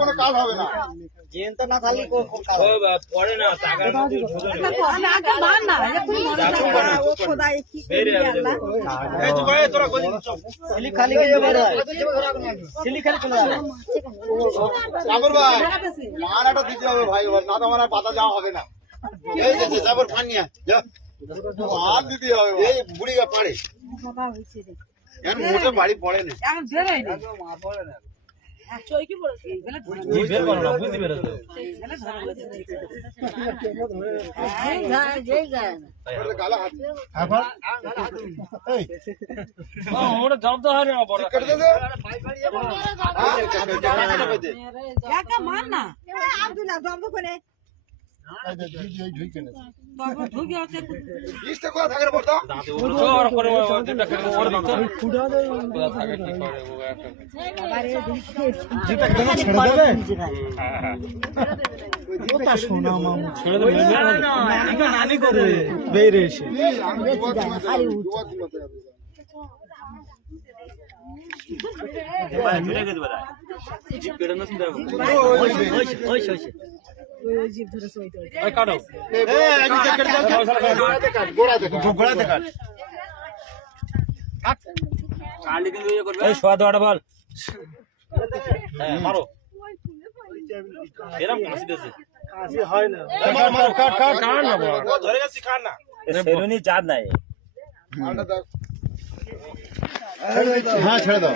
কোনো কাজ হবে না জেনটা না থাকলে পড়ে না টাকা খালি মারাটা দিতে হবে ভাই, না তো আমার পাতা যাওয়া হবে না। এই যে যাবর ফানিয়া আর দিতে হবে, এই বুড়ি গা পাড়ে মোটে বাড়ি পড়ে না। জব তো হয় না মার না নানি করে বেড়ে এসে বল মারো এরকম কাশি দিয়েছে হয় না ধরে গেছি খান না সেলুনি চাঁদ নাই হ্যাঁ ছেড়ে দাও,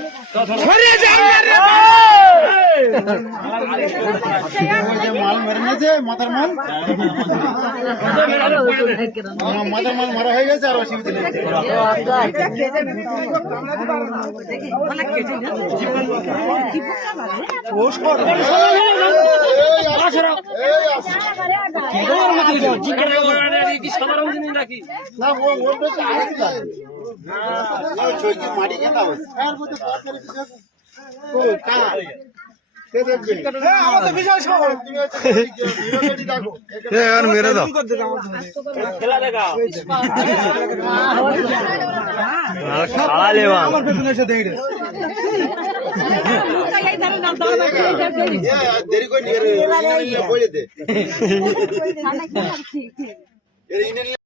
মাল মেরে নিয়েছে, মাথার মাল মাথার মাল মারা হয়ে গেছে আর অসুবিধা নেই। মাটি কেনা মেরে দাও আমার পেছনে এসে দেখে দেরি করে